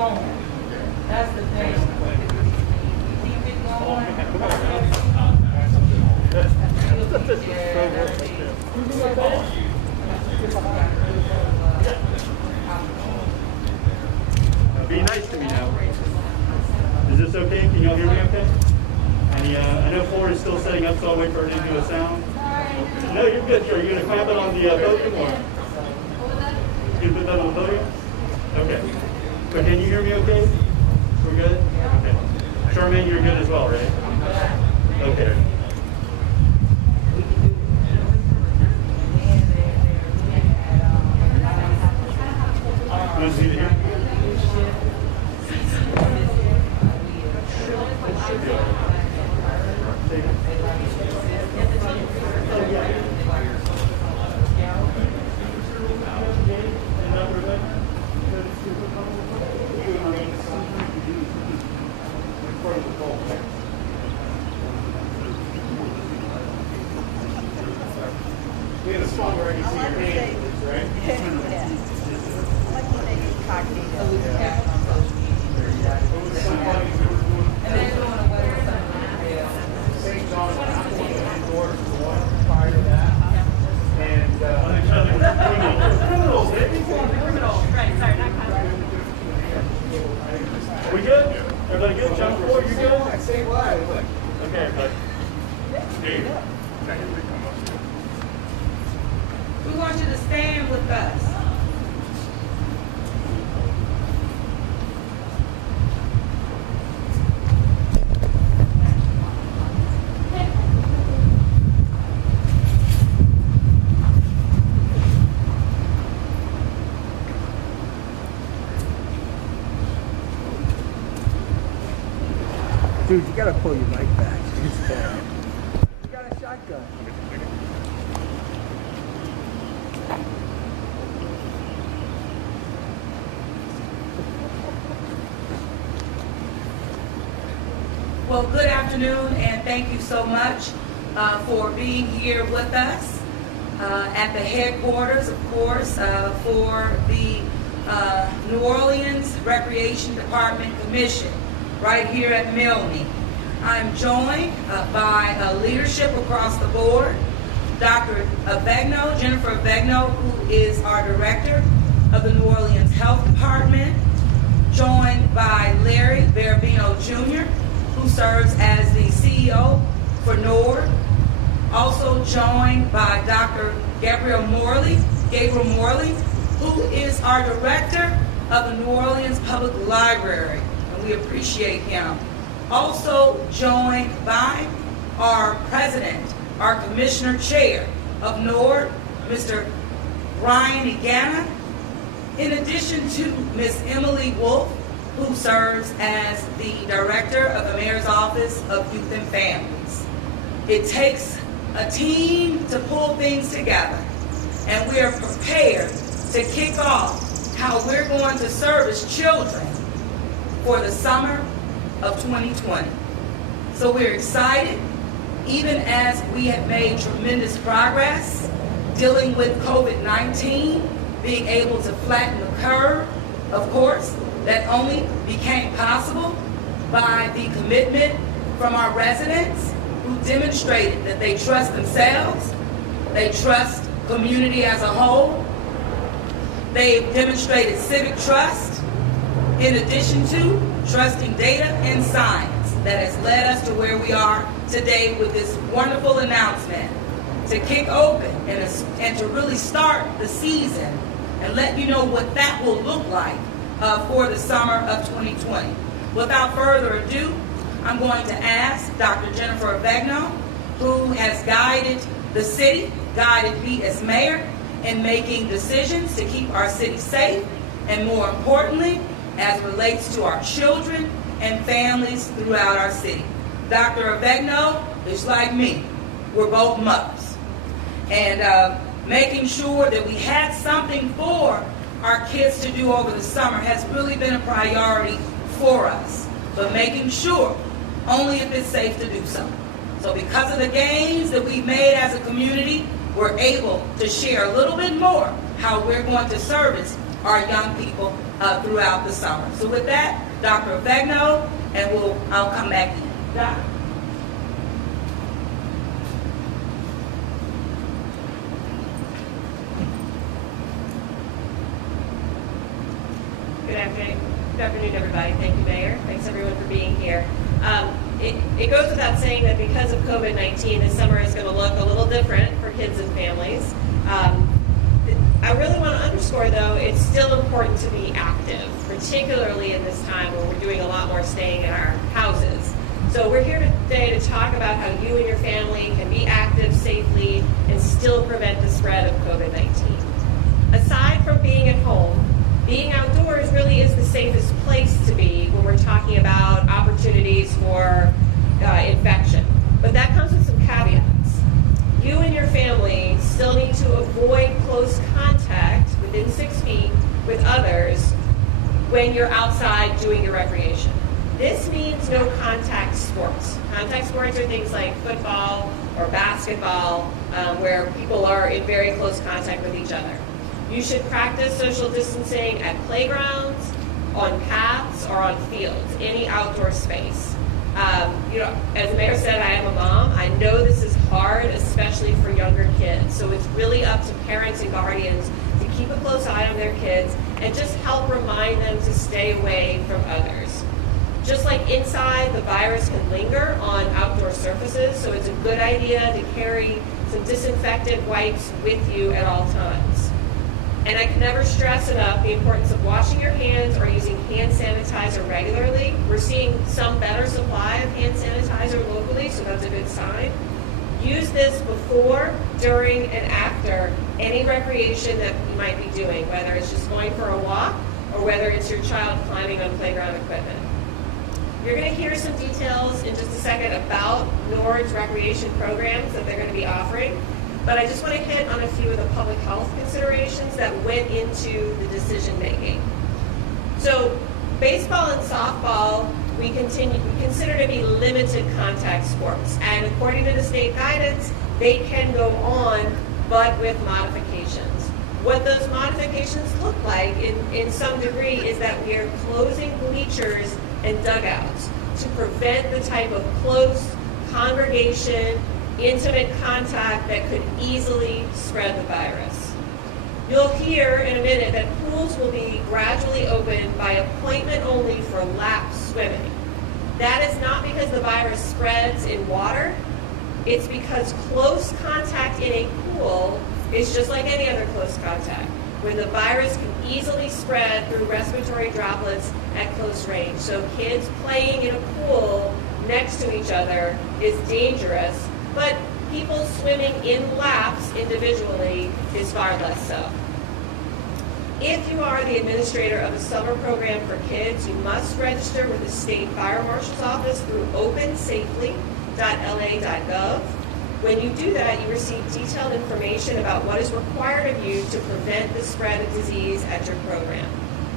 going. That's the thing. Keep it going. Be nice to me now. Is this okay? Can y'all hear me okay? I know Flora is still setting up, so I'll wait for her to do a sound. No, you're good. Are you going to clamp it on the podium or? You put that on the podium? Okay. But can you hear me okay? We're good? Okay. Charmaine, you're good as well, right? Okay. You want to see it here? We had a spot where I can see your hands, right? Yeah. I like when they use cognito. And they're doing away with some of the St. John's NORD for one prior to that. And Criminals, baby. Criminal, right, sorry, not convict. We good? Everybody good? John Ford, you good? I say why. Look. Okay, but Steve. We want you to stand with us. Dude, you gotta pull your mic back. You got a shotgun. Well, good afternoon, and thank you so much for being here with us at the headquarters, of course, for the New Orleans Recreation Department Commission right here at Milne. I'm joined by leadership across the board, Dr. Avegno, Jennifer Avegno, who is our director of the New Orleans Health Department, joined by Larry Barbino Jr., who serves as the CEO for NORD. Also joined by Dr. Gabriel Morley, who is our director of the New Orleans Public Library, and we appreciate him. Also joined by our president, our commissioner chair of NORD, Mr. Brian Igana, in addition to Ms. Emily Wolf, who serves as the director of the Mayor's Office of Youth and Families. It takes a team to pull things together, and we are prepared to kick off how we're going to service children for the summer of 2020. So we're excited, even as we have made tremendous progress dealing with COVID-19, being able to flatten the curve, of course. That only became possible by the commitment from our residents who demonstrated that they trust themselves, they trust community as a whole, they've demonstrated civic trust, in addition to trusting data and science that has led us to where we are today with this wonderful announcement to kick open and to really start the season and let you know what that will look like for the summer of 2020. Without further ado, I'm going to ask Dr. Jennifer Avegno, who has guided the city, guided me as mayor in making decisions to keep our city safe, and more importantly, as it relates to our children and families throughout our city. Dr. Avegno is like me. We're both mothers. And making sure that we had something for our kids to do over the summer has really been a priority for us, but making sure only if it's safe to do so. So because of the gains that we've made as a community, we're able to share a little bit more how we're going to service our young people throughout the summer. So with that, Dr. Avegno, and I'll come back in. Doc? Good afternoon, everybody. Thank you, Mayor. Thanks, everyone, for being here. It goes without saying that because of COVID-19, this summer is going to look a little different for kids and families. I really want to underscore, though, it's still important to be active, particularly in this time when we're doing a lot more staying in our houses. So we're here today to talk about how you and your family can be active safely and still prevent the spread of COVID-19. Aside from being at home, being outdoors really is the safest place to be when we're talking about opportunities for infection. But that comes with some caveats. You and your family still need to avoid close contact within 6 feet with others when you're outside doing your recreation. This means no contact sports. Contact sports are things like football or basketball, where people are in very close contact with each other. You should practice social distancing at playgrounds, on paths, or on fields, any outdoor space. As the mayor said, I am a mom. I know this is hard, especially for younger kids. So it's really up to parents and guardians to keep a close eye on their kids and just help remind them to stay away from others. Just like inside, the virus can linger on outdoor surfaces, so it's a good idea to carry some disinfectant wipes with you at all times. And I can never stress enough the importance of washing your hands or using hand sanitizer regularly. We're seeing some better supply of hand sanitizer locally, so that's a good sign. Use this before, during, and after any recreation that you might be doing, whether it's just going for a walk or whether it's your child climbing on playground equipment. You're going to hear some details in just a second about NORD's recreation programs that they're going to be offering. But I just want to hit on a few of the public health considerations that went into the decision making. So baseball and softball, we consider to be limited contact sports. And according to the state guidance, they can go on, but with modifications. What those modifications look like in some degree is that we are closing bleachers and dugouts to prevent the type of close congregation, intimate contact that could easily spread the virus. You'll hear in a minute that pools will be gradually opened by appointment only for lap swimming. That is not because the virus spreads in water. It's because close contact in a pool is just like any other close contact, where the virus can easily spread through respiratory droplets at close range. So kids playing in a pool next to each other is dangerous, but people swimming in laps individually is far less so. If you are the administrator of a summer program for kids, you must register with the State Fire Marshal's Office through opensafely.la.gov. When you do that, you receive detailed information about what is required of you to prevent the spread of disease at your program.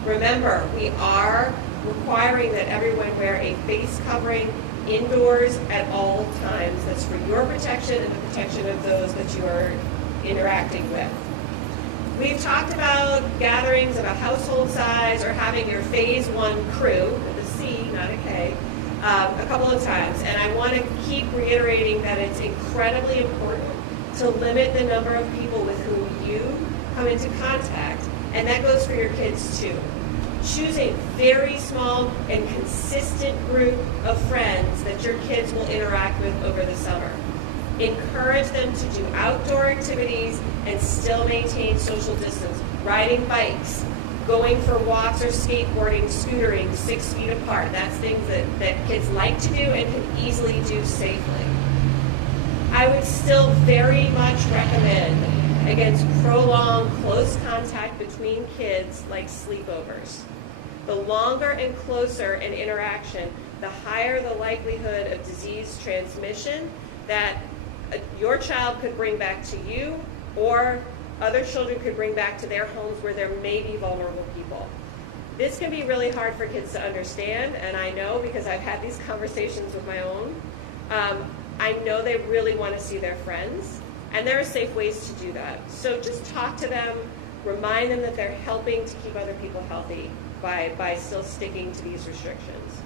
Remember, we are requiring that everyone wear a face covering indoors at all times. That's for your protection and the protection of those that you are interacting with. We've talked about gatherings of a household size or having your phase 1 crew, with a C, not a K, a couple of times. And I want to keep reiterating that it's incredibly important to limit the number of people with whom you come into contact. And that goes for your kids too. Choose a very small and consistent group of friends that your kids will interact with over the summer. Encourage them to do outdoor activities and still maintain social distance. Riding bikes, going for walks or skateboarding, scootering 6 feet apart. That's things that kids like to do and can easily do safely. I would still very much recommend against prolonged close contact between kids like sleepovers. The longer and closer an interaction, the higher the likelihood of disease transmission that your child could bring back to you or other children could bring back to their homes where there may be vulnerable people. This can be really hard for kids to understand, and I know because I've had these conversations with my own. I know they really want to see their friends, and there are safe ways to do that. So just talk to them remind them that they're helping to keep other people healthy by still sticking to these restrictions.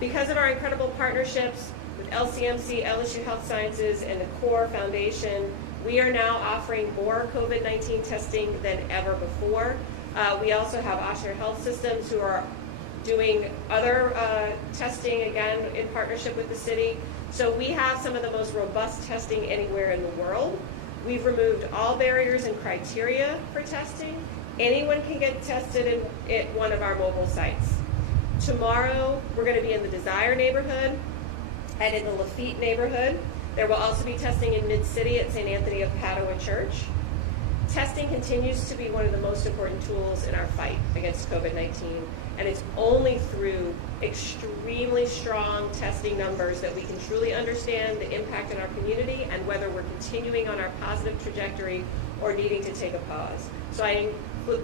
Because of our incredible partnerships with LCMC, LSU Health Sciences, and the CORE Foundation, we are now offering more COVID-19 testing than ever before. We also have Osher Health Systems who are doing other testing, again, in partnership with the city. So we have some of the most robust testing anywhere in the world. We've removed all barriers and criteria for testing. Anyone can get tested at one of our mobile sites. Tomorrow, we're going to be in the Desire neighborhood and in the Lafitte neighborhood. There will also be testing in Mid-City at St. Anthony of Padua Church. Testing continues to be one of the most important tools in our fight against COVID-19, and it's only through extremely strong testing numbers that we can truly understand the impact in our community and whether we're continuing on our positive trajectory or needing to take a pause. So I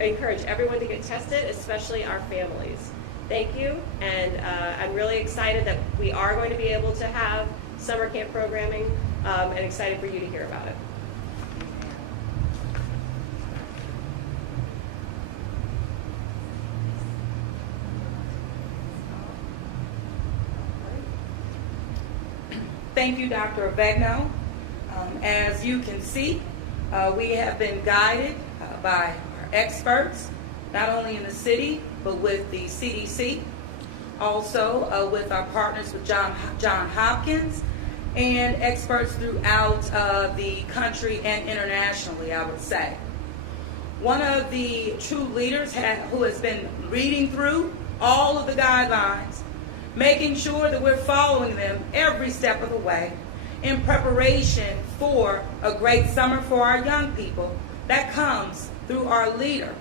encourage everyone to get tested, especially our families. Thank you, and I'm really excited that we are going to be able to have summer camp programming, and excited for you to hear about it. Thank you, Dr. Avegno. As you can see, we have been guided by our experts, not only in the city, but with the CDC, also with our partners with John Hopkins, and experts throughout the country and internationally, I would say. One of the true leaders who has been reading through all of the guidelines, making sure that we're following them every step of the way in preparation for a great summer for our young people. That comes through our leader,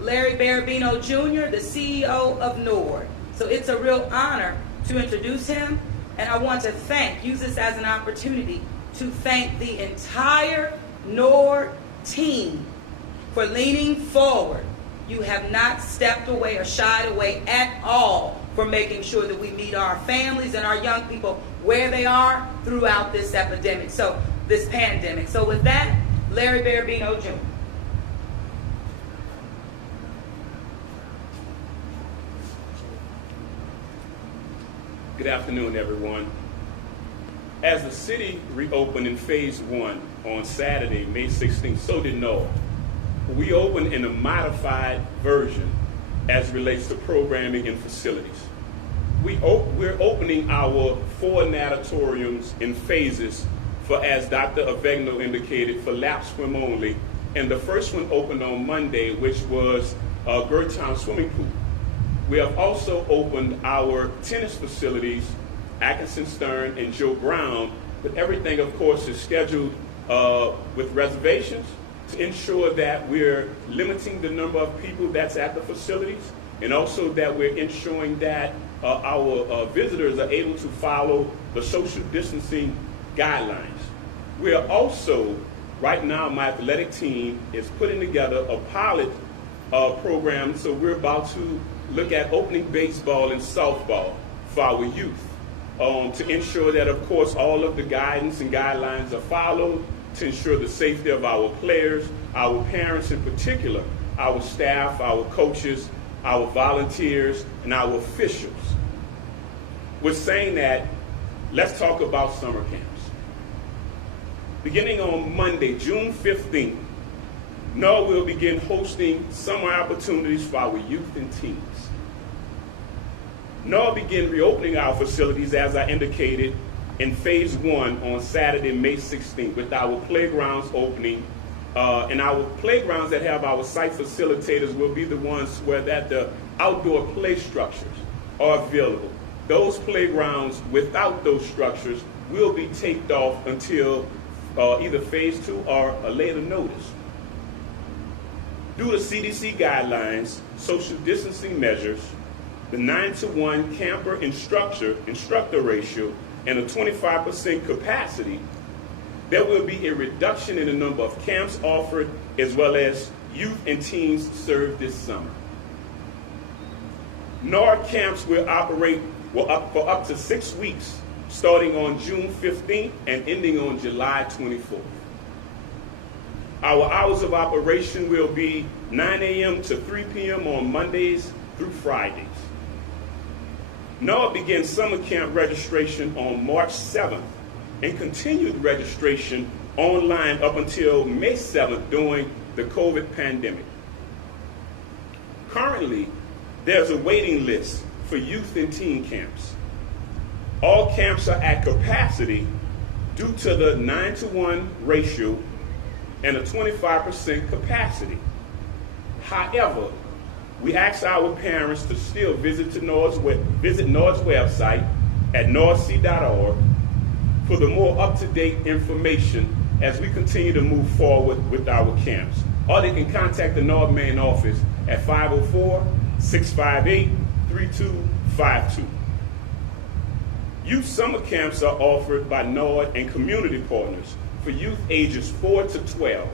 Larry Barabino Jr., the CEO of NORD. So it's a real honor to introduce him, and I want to use this as an opportunity to thank the entire NORD team for leaning forward. You have not stepped away or shied away at all for making sure that we meet our families and our young people where they are throughout this epidemic, this pandemic. So with that, Larry Barabino Jr. Good afternoon, everyone. As the city reopened in phase 1 on Saturday, May 16th, so did NORD. We opened in a modified version as it relates to programming and facilities. We're opening our 4 natatoriums in phases for, as Dr. Avegno indicated, for lap swim only. And the first one opened on Monday, which was a Gertown swimming pool. We have also opened our tennis facilities, Atkinson Stern and Joe Brown, but everything, of course, is scheduled with reservations to ensure that we're limiting the number of people that's at the facilities, and also that we're ensuring that our visitors are able to follow the social distancing guidelines. We are also, right now, my athletic team is putting together a pilot program, so we're about to look at opening baseball and softball for our youth to ensure that, of course, all of the guidance and guidelines are followed to ensure the safety of our players, our parents in particular, our staff, our coaches, our volunteers, and our officials. With saying that, let's talk about summer camps. Beginning on Monday, June 15th, NORD will begin hosting summer opportunities for our youth and teens. NORD began reopening our facilities, as I indicated, in phase 1 on Saturday, May 16th, with our playgrounds opening. And our playgrounds that have our site facilitators will be the ones where the outdoor play structures are available. Those playgrounds without those structures will be taped off until either phase 2 or a later notice. Due to CDC guidelines, social distancing measures, the 9-to-1 camper-instructor ratio, and a 25% capacity, there will be a reduction in the number of camps offered, as well as youth and teens served this summer. NORD camps will operate for up to 6 weeks, starting on June 15th and ending on July 24th. Our hours of operation will be 9 a.m. to 3 p.m. on Mondays through Fridays. NORD begins summer camp registration on March 7th and continued registration online up until May 7th during the COVID pandemic. Currently, there's a waiting list for youth and teen camps. All camps are at capacity due to the 9-to-1 ratio and a 25% capacity. However, we ask our parents to still visit NORD's website at nordc.org for the more up-to-date information as we continue to move forward with our camps. Or they can contact the NORD main office at 504-658-3252. Youth summer camps are offered by NORD and community partners for youth ages 4 to 12.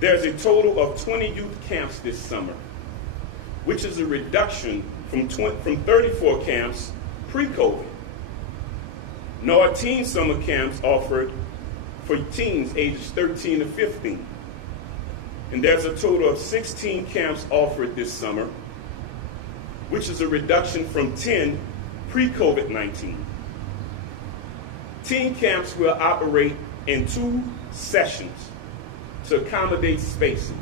There's a total of 20 youth camps this summer, which is a reduction from 34 camps pre-COVID. NORD teen summer camps offered for teens ages 13 to 15. And there's a total of 16 camps offered this summer, which is a reduction from 10 pre-COVID-19. Teen camps will operate in 2 sessions to accommodate spacing.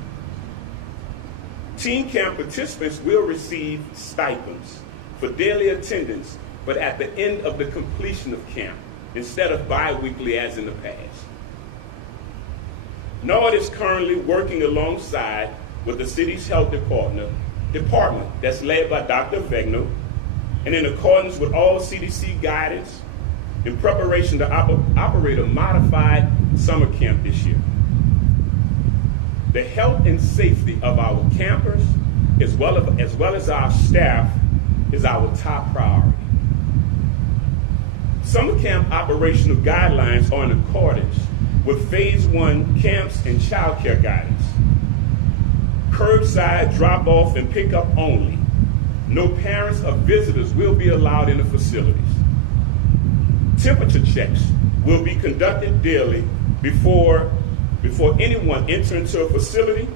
Teen camp participants will receive stipends for daily attendance, but at the end of the completion of camp, instead of bi-weekly as in the past. NORD is currently working alongside with the city's health department that's led by Dr. Vegno, and in accordance with all CDC guidance, in preparation to operate a modified summer camp this year. The health and safety of our campers, as well as our staff, is our top priority. Summer camp operational guidelines are in accordance with Phase 1 camps and child care guidance. Curbside drop-off and pickup only. No parents or visitors will be allowed in the facilities. Temperature checks will be conducted daily before anyone enters into a facility,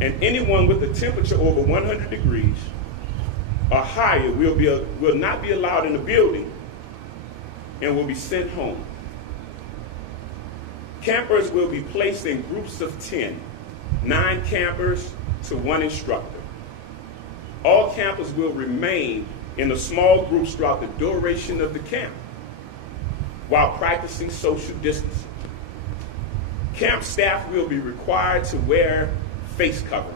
and anyone with a temperature over 100 degrees or higher will not be allowed in the building and will be sent home. Campers will be placed in groups of 10, 9 campers to 1 instructor. All campers will remain in the small groups throughout the duration of the camp while practicing social distancing. Camp staff will be required to wear face coverings.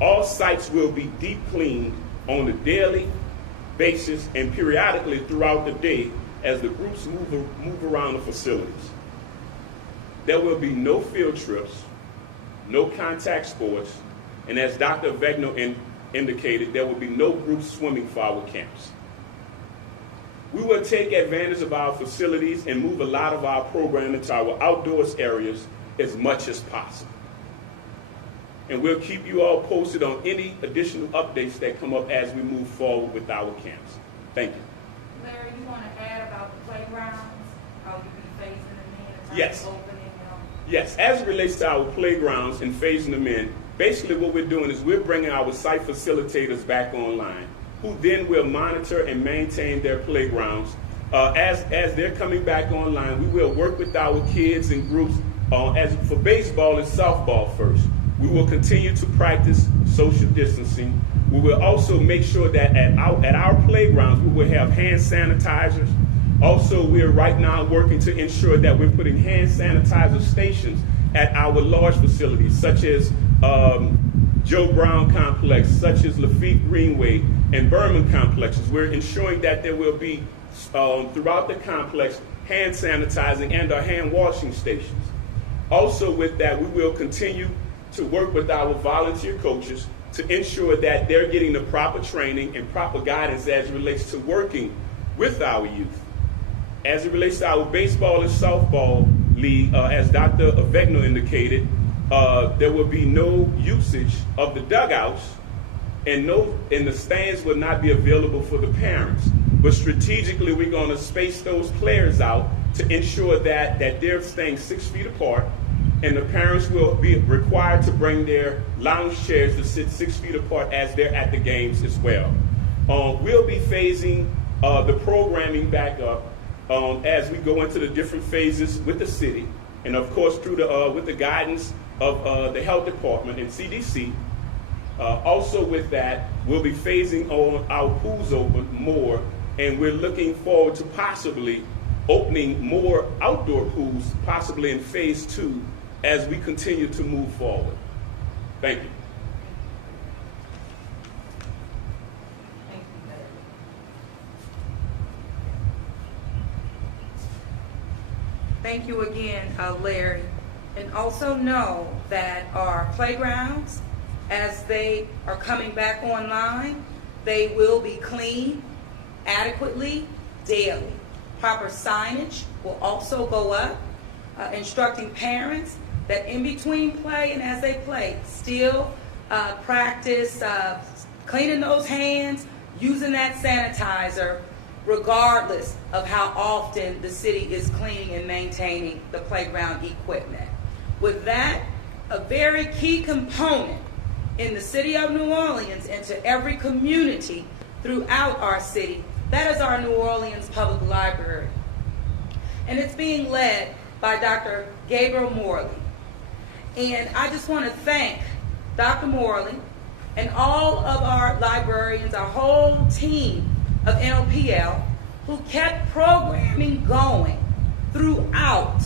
All sites will be deep cleaned on a daily basis and periodically throughout the day as the groups move around the facilities. There will be no field trips, no contact sports, and as Dr. Vegno indicated, there will be no group swimming for our camps. We will take advantage of our facilities and move a lot of our programming to our outdoors areas as much as possible. And we'll keep you all posted on any additional updates that come up as we move forward with our camps. Thank you. Larry, you want to add about the playgrounds? How you be phasing them in? Yes. Opening them? Yes, as it relates to our playgrounds and phasing them in, basically what we're doing is we're bringing our site facilitators back online, who then will monitor and maintain their playgrounds. As they're coming back online, we will work with our kids in groups. As for baseball and softball first, we will continue to practice social distancing. We will also make sure that at our playgrounds, we will have hand sanitizers. Also, we're right now working to ensure that we're putting hand sanitizer stations at our large facilities, such as Joe Brown Complex, such as Lafitte Greenway, and Berman complexes. We're ensuring that there will be, throughout the complex, hand sanitizing and our hand washing stations. Also with that, we will continue to work with our volunteer coaches to ensure that they're getting the proper training and proper guidance as it relates to working with our youth. As it relates to our baseball and softball league, as Dr. Vegno indicated, there will be no usage of the dugouts, and the stands will not be available for the parents. But strategically, we're going to space those players out to ensure that they're staying 6 feet apart, and the parents will be required to bring their lounge chairs to sit 6 feet apart as they're at the games as well. We'll be phasing the programming back up as we go into the different phases with the city, and of course through with the guidance of the health department and CDC. Also with that, we'll be phasing on our pools open more, and we're looking forward to possibly opening more outdoor pools, possibly in phase 2, as we continue to move forward. Thank you. Thank you again, Larry. And also know that our playgrounds, as they are coming back online, they will be cleaned adequately daily. Proper signage will also go up, instructing parents that in between play and as they play, still practice cleaning those hands, using that sanitizer, regardless of how often the city is cleaning and maintaining the playground equipment. With that, a very key component in the city of New Orleans and to every community throughout our city, that is our New Orleans Public Library. And it's being led by Dr. Gabriel Morley. And I just want to thank Dr. Morley and all of our librarians, our whole team of NOPL, who kept programming going throughout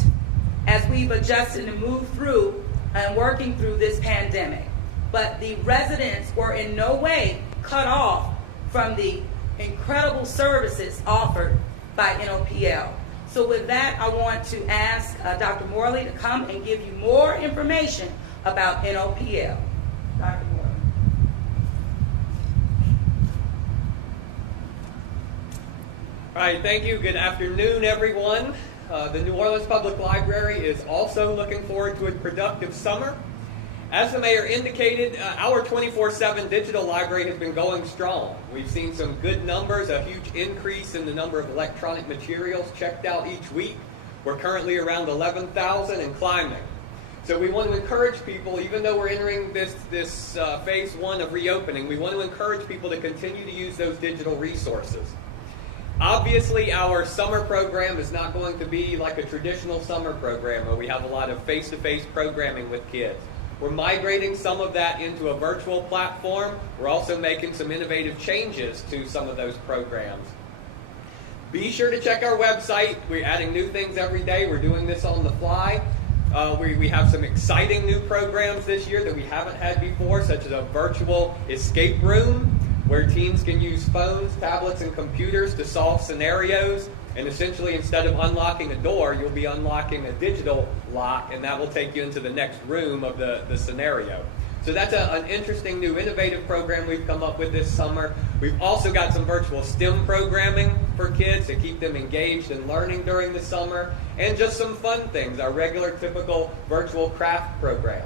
as we've adjusted and moved through and working through this pandemic. But the residents were in no way cut off from the incredible services offered by NOPL. So with that, I want to ask Dr. Morley to come and give you more information about NOPL. Dr. Morley. All right, thank you. Good afternoon, everyone. The New Orleans Public Library is also looking forward to a productive summer. As the mayor indicated, our 24/7 digital library has been going strong. We've seen some good numbers, a huge increase in the number of electronic materials checked out each week. We're currently around 11,000 and climbing. So we want to encourage people, even though we're entering this phase 1 of reopening, we want to encourage people to continue to use those digital resources. Obviously, our summer program is not going to be like a traditional summer program where we have a lot of face-to-face programming with kids. We're migrating some of that into a virtual platform. We're also making some innovative changes to some of those programs. Be sure to check our website. We're adding new things every day. We're doing this on the fly. We have some exciting new programs this year that we haven't had before, such as a virtual escape room, where teens can use phones, tablets, and computers to solve scenarios. And essentially, instead of unlocking a door, you'll be unlocking a digital lock, and that will take you into the next room of the scenario. So that's an interesting new innovative program we've come up with this summer. We've also got some virtual STEM programming for kids to keep them engaged and learning during the summer, and just some fun things, our regular typical virtual craft programs.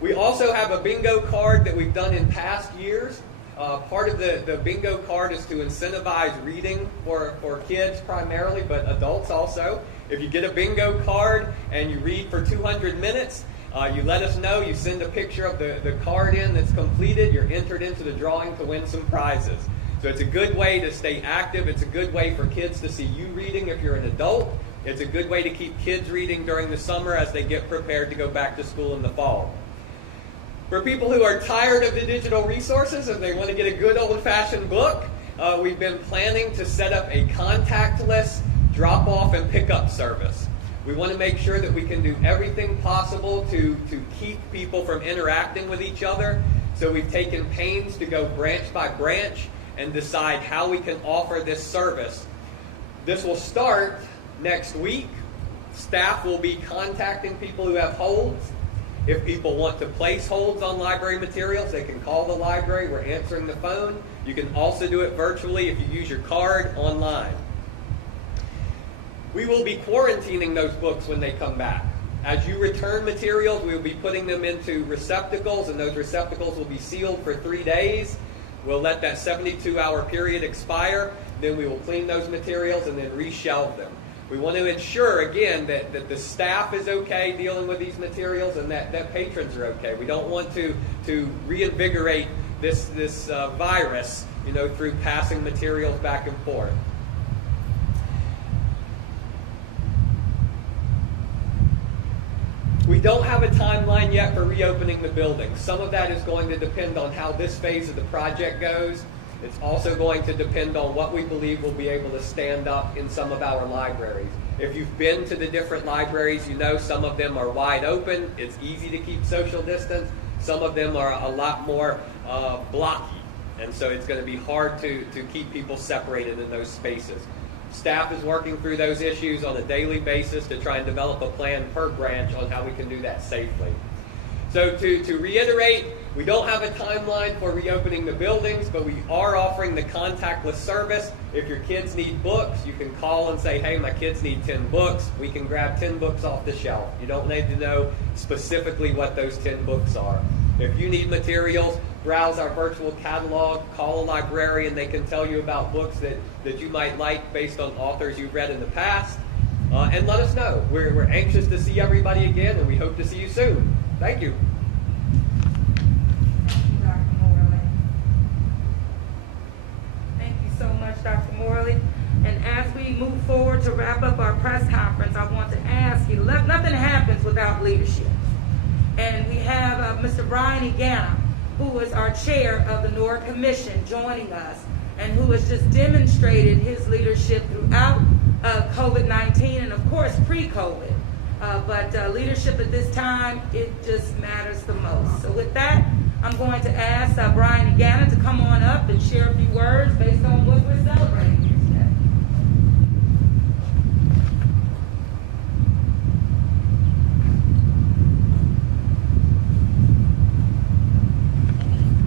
We also have a bingo card that we've done in past years. Part of the bingo card is to incentivize reading for kids primarily, but adults also. If you get a bingo card and you read for 200 minutes, you let us know, you send a picture of the card in that's completed, you're entered into the drawing to win some prizes. So it's a good way to stay active. It's a good way for kids to see you reading if you're an adult. It's a good way to keep kids reading during the summer as they get prepared to go back to school in the fall. For people who are tired of the digital resources and they want to get a good old-fashioned book, we've been planning to set up a contactless drop-off and pick-up service. We want to make sure that we can do everything possible to keep people from interacting with each other. So we've taken pains to go branch by branch and decide how we can offer this service. This will start next week. Staff will be contacting people who have holds. If people want to place holds on library materials, they can call the library. We're answering the phone. You can also do it virtually if you use your card online. We will be quarantining those books when they come back. As you return materials, we will be putting them into receptacles, and those receptacles will be sealed for 3 days. We'll let that 72-hour period expire. then we will clean those materials and then reshelve them. We want to ensure, again, that the staff is okay dealing with these materials and that patrons are okay. We don't want to reinvigorate this virus, through passing materials back and forth. We don't have a timeline yet for reopening the building. Some of that is going to depend on how this phase of the project goes. It's also going to depend on what we believe will be able to stand up in some of our libraries. If you've been to the different libraries, some of them are wide open. It's easy to keep social distance. Some of them are a lot more blocky. And so it's going to be hard to keep people separated in those spaces. Staff is working through those issues on a daily basis to try and develop a plan per branch on how we can do that safely. So to reiterate, we don't have a timeline for reopening the buildings, but we are offering the contactless service. If your kids need books, you can call and say, hey, my kids need 10 books. We can grab 10 books off the shelf. You don't need to know specifically what those 10 books are. If you need materials, browse our virtual catalog, call a librarian. They can tell you about books that you might like based on authors you've read in the past. And let us know. We're anxious to see everybody again, and we hope to see you soon. Thank you. Thank you so much, Dr. Morley. And as we move forward to wrap up our press conference, I want to ask you, nothing happens without leadership. And we have Mr. Brian Egana, who is our chair of the NORD Commission, joining us, and who has just demonstrated his leadership throughout COVID-19 and, of course, pre-COVID. But leadership at this time, it just matters the most. So with that, I'm going to ask Brian Egana to come on up and share a few words based on what we're celebrating here today.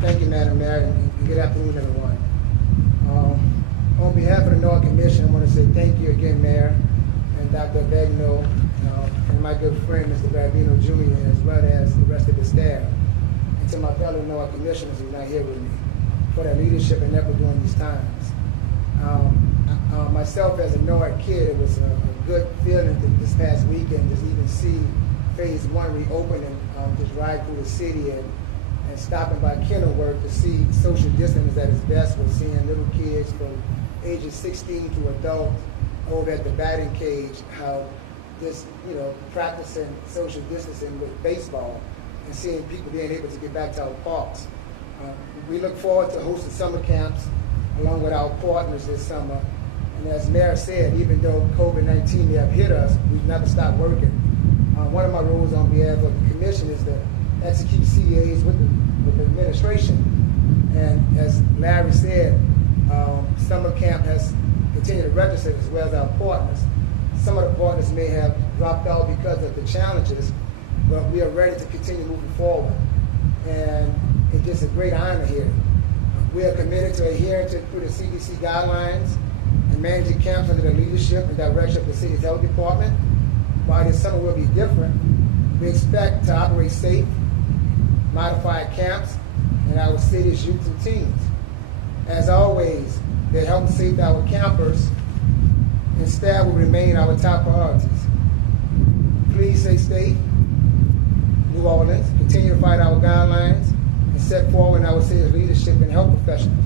Thank you, Madam Mayor, and good afternoon, everyone. On behalf of the NORD Commission, I want to say thank you again, Mayor, and Dr. Begno, and my good friend, Mr. Bravino Jr., as well as the rest of the staff, and to my fellow NORD Commissioners who are not here with me, for their leadership and effort during these times. Myself, as a NORD kid, it was a good feeling this past weekend just even see Phase 1 reopen and just ride through the city and stopping by Kenilworth to see social distance at its best with seeing little kids from ages 16 to adult over at the batting cage, how this, practicing social distancing with baseball and seeing people being able to get back to our parks. We look forward to hosting summer camps along with our partners this summer. And as Mayor said, even though COVID-19 may have hit us, we've never stopped working. One of my roles on behalf of the commission is to execute CAs with the administration. And as Larry said, summer camp has continued to register as well as our partners. Some of the partners may have dropped out because of the challenges, but we are ready to continue moving forward. And it's just a great honor here. We are committed to adhering to the CDC guidelines and managing camps under the leadership and direction of the city's health department. While this summer will be different, we expect to operate safe, modified camps, and our city's youth and teens. As always, the health and safety of our campers and staff will remain our top priorities. Please stay safe. New Orleans, continue to fight our guidelines and step forward in our city's leadership and health professionals.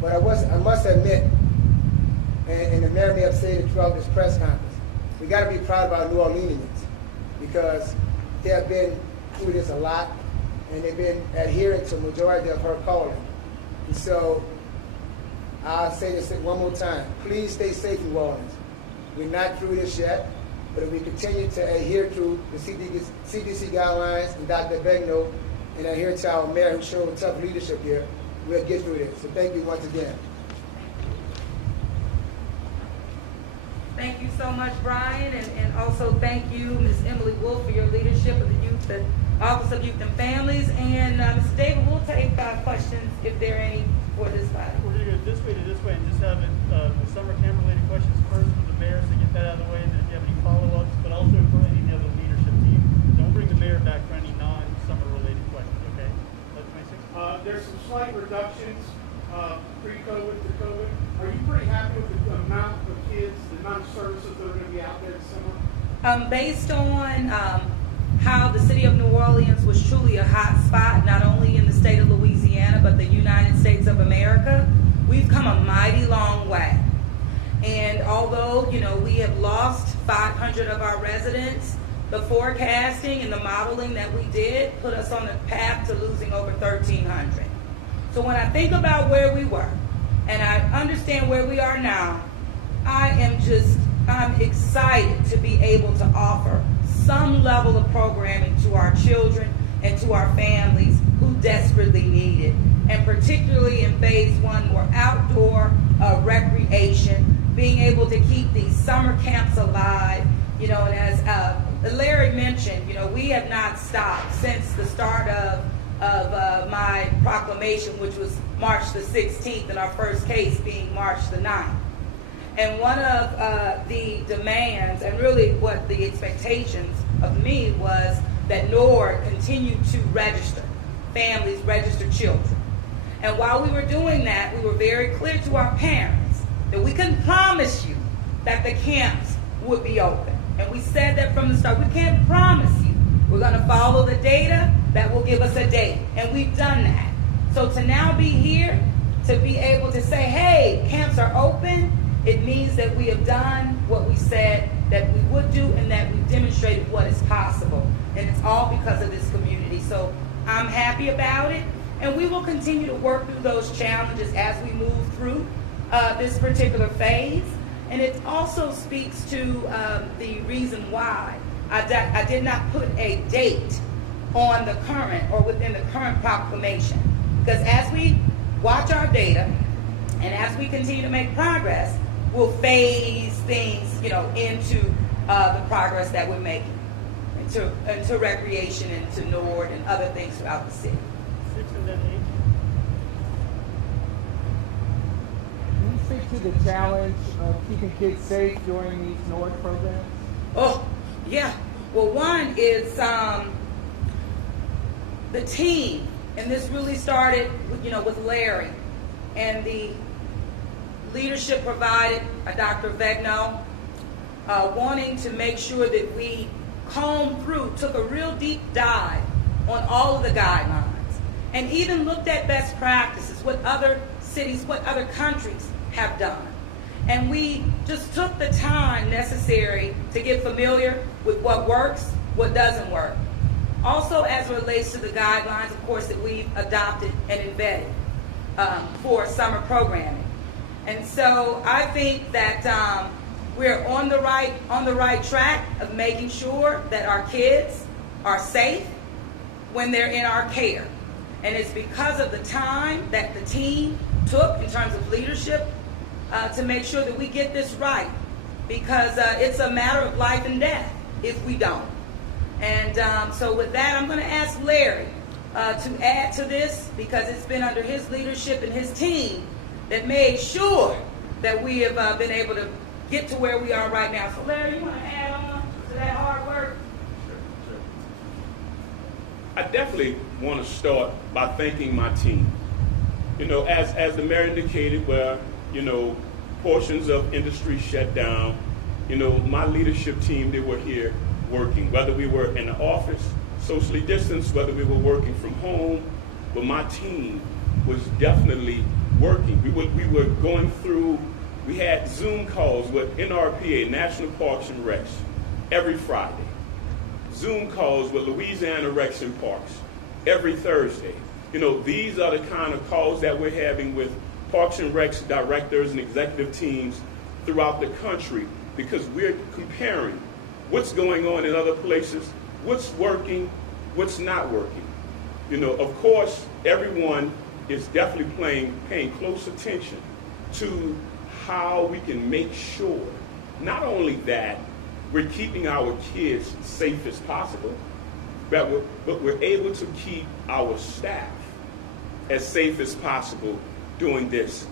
But I must admit, and the mayor may have said it throughout this press conference, we got to be proud of our New Orleanians because they have been through this a lot and they've been adhering to the majority of her calling. And so I'll say this one more time. Please stay safe, New Orleans. We're not through this yet, but if we continue to adhere to the CDC guidelines and Dr. Begno and adhere to our mayor who showed tough leadership here, we'll get through this. So thank you once again. Thank you so much, Brian, and also thank you, Ms. Emily Wolf, for your leadership of the Youth, the Office of Youth and Families. And Mr. David, we'll take questions if there are any for this body. We're going to go this way to this way and just have the summer camp-related questions first with the mayor, so get that out of the way, and then if you have any follow-ups, but also for any of the other leadership team. Don't bring the mayor back for any non-summer-related questions, okay? 26? There's some slight reductions pre-COVID to COVID. Are you pretty happy with the amount of kids, the amount of services that are going to be out there this summer? Based on how the city of New Orleans was truly a hot spot, not only in the state of Louisiana, but the United States of America, we've come a mighty long way. And although, we have lost 500 of our residents, the forecasting and the modeling that we did put us on the path to losing over 1,300. So when I think about where we were, and I understand where we are now, I'm excited to be able to offer some level of programming to our children and to our families who desperately need it. And particularly in phase one, more outdoor recreation, being able to keep these summer camps alive, and as Larry mentioned, we have not stopped since the start of my proclamation, which was March the 16th, and our first case being March the 9th. And one of the demands, and really what the expectations of me was that NORD continue to register families, register children. And while we were doing that, we were very clear to our parents that we couldn't promise you that the camps would be open. And we said that from the start. We can't promise you. We're going to follow the data that will give us a date. And we've done that. So to now be here, to be able to say, hey, camps are open, it means that we have done what we said that we would do and that we've demonstrated what is possible. And it's all because of this community. So I'm happy about it. And we will continue to work through those challenges as we move through this particular phase. And it also speaks to the reason why I did not put a date on the current or within the current proclamation. Because as we watch our data and as we continue to make progress, we'll phase things, into the progress that we're making, into recreation, into NORD and other things throughout the city. Can you speak to the challenge of keeping kids safe during these NORD programs? Oh, yeah. Well, one is the team, and this really started, with Larry, and the leadership provided by Dr. Vegno, wanting to make sure that we combed through, took a real deep dive on all of the guidelines, and even looked at best practices, what other cities, what other countries have done. And we just took the time necessary to get familiar with what works, what doesn't work. Also, as it relates to the guidelines, of course, that we've adopted and embedded for summer programming. And so I think that we're on the right track of making sure that our kids are safe when they're in our care. And it's because of the time that the team took in terms of leadership to make sure that we get this right, because it's a matter of life and death if we don't. And so with that, I'm going to ask Larry to add to this, because it's been under his leadership and his team that made sure that we have been able to get to where we are right now. So Larry, you want to add on to that hard work? Sure. I definitely want to start by thanking my team. As the mayor indicated, where, portions of industry shut down, my leadership team, they were here working, whether we were in the office, socially distanced, whether we were working from home, but my team was definitely working. We were going through, we had Zoom calls with NRPA, National Parks and Recs, every Friday. Zoom calls with Louisiana Recs and Parks every Thursday. These are the kind of calls that we're having with Parks and Recs directors and executive teams throughout the country, because we're comparing what's going on in other places, what's working, what's not working. Of course, everyone is definitely paying close attention to how we can make sure not only that we're keeping our kids safe as possible, but we're able to keep our staff as safe as possible during this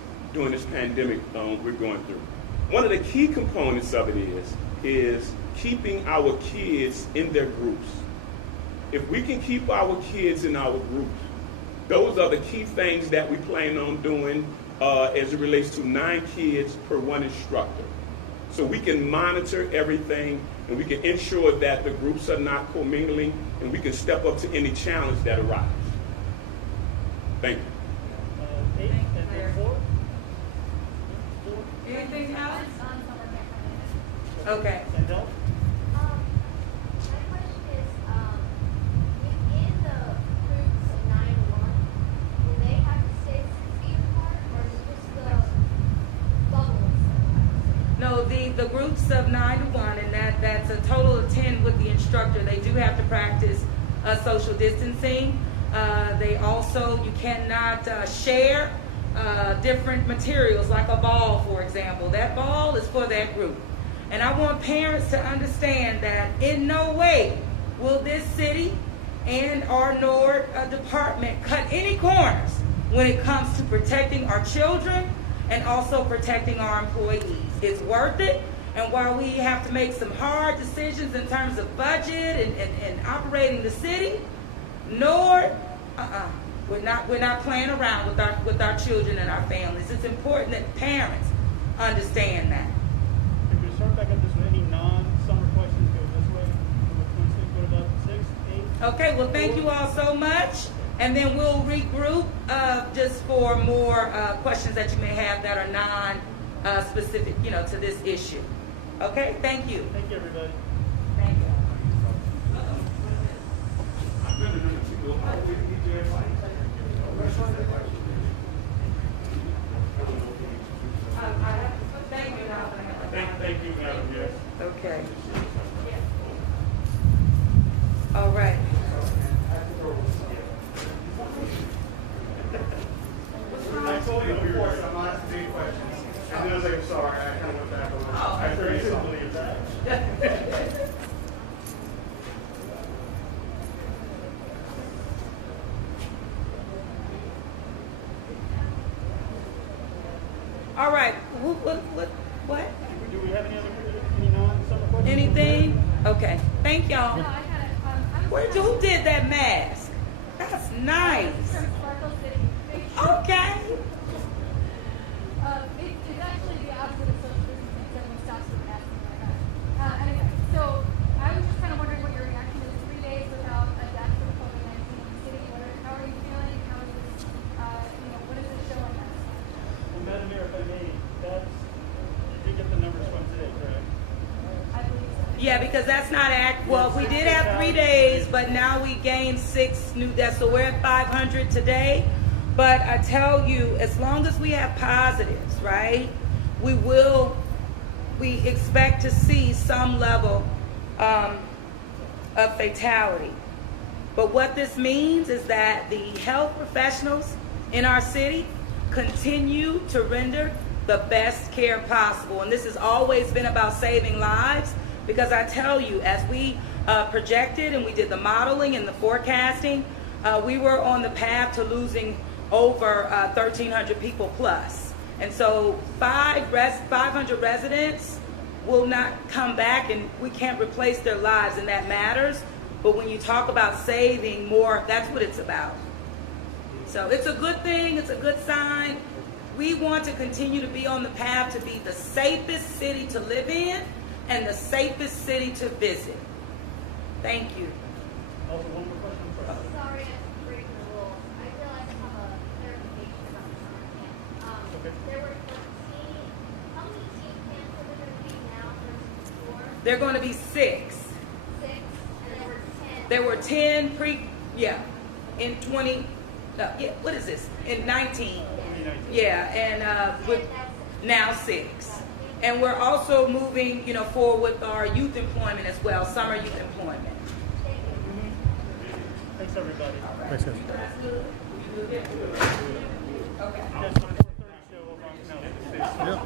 pandemic we're going through. One of the key components of it is keeping our kids in their groups. If we can keep our kids in our groups, Those are the key things that we plan on doing as it relates to 9 kids per 1 instructor. So we can monitor everything and we can ensure that the groups are not commingling and we can step up to any challenge that arises. Thank you. 8 and 4. Anything else? Okay. And Del? My question is, within the groups of 9 to 1, will they have to stay 6 feet apart, or is it just the bubbles? No, the groups of 9 to 1, and that's a total of 10 with the instructor. They do have to practice social distancing. They also, you cannot share different materials, like a ball, for example. That ball is for that group. And I want parents to understand that in no way will this city and our NORD department cut any corners when it comes to protecting our children and also protecting our employees. It's worth it. And while we have to make some hard decisions in terms of budget and operating the city, NORD, we're not playing around with our children and our families. It's important that parents understand that. If we start back up this way, any non-summer questions go this way. What about 6, 8? Okay, well, thank you all so much. And then we'll regroup just for more questions that you may have that are non-specific, to this issue. Okay, thank you. Thank you, everybody. Thank you. Thank you, Madam Chair. Okay. All right. I told you before, so I'm not asking any questions. And then I was like, I'm sorry, I kind of went back a little. I couldn't believe that. All right. What? Do we have any non-summer questions? Anything? Okay. Thank y'all. No, I had it. Who did that mask? That's nice. From Sparkle City. Okay. It's actually the opposite of social distancing, except we stopped the mask and like that. Anyway, so I was just kind of wondering what your reaction is. 3 days without a death from COVID-19 in the city. How are you feeling? How is this? What is this showing us? Well, Madam Mayor, if I may, you did get the numbers from today, correct? I believe so. Yeah, because that's not well, we did have 3 days, but now we gained 6 new deaths, so we're at 500 today. But I tell you, as long as we have positives, right, we expect to see some level of fatality. But what this means is that the health professionals in our city continue to render the best care possible. And this has always been about saving lives, because I tell you, as we projected and we did the modeling and the forecasting, we were on the path to losing over 1,300 people plus. And so 500 residents will not come back, and we can't replace their lives, and that matters. But when you talk about saving more, that's what it's about. So it's a good thing, it's a good sign. We want to continue to be on the path to be the safest city to live in and the safest city to visit. Thank you. Also, one more question for us. Sorry to break the rules. I realize I have a clarification about the summer camp. Okay. There were 13. How many team camps are there going to be now versus before? They're going to be 6. 6, and there were 10. There were 10 in 20, what is this? In 19. Yeah, and with now 6. And we're also moving, forward with our youth employment as well, summer youth employment. Thanks, everybody. Thanks, guys. Okay. Yes, 4:30 show up on. No. Yep.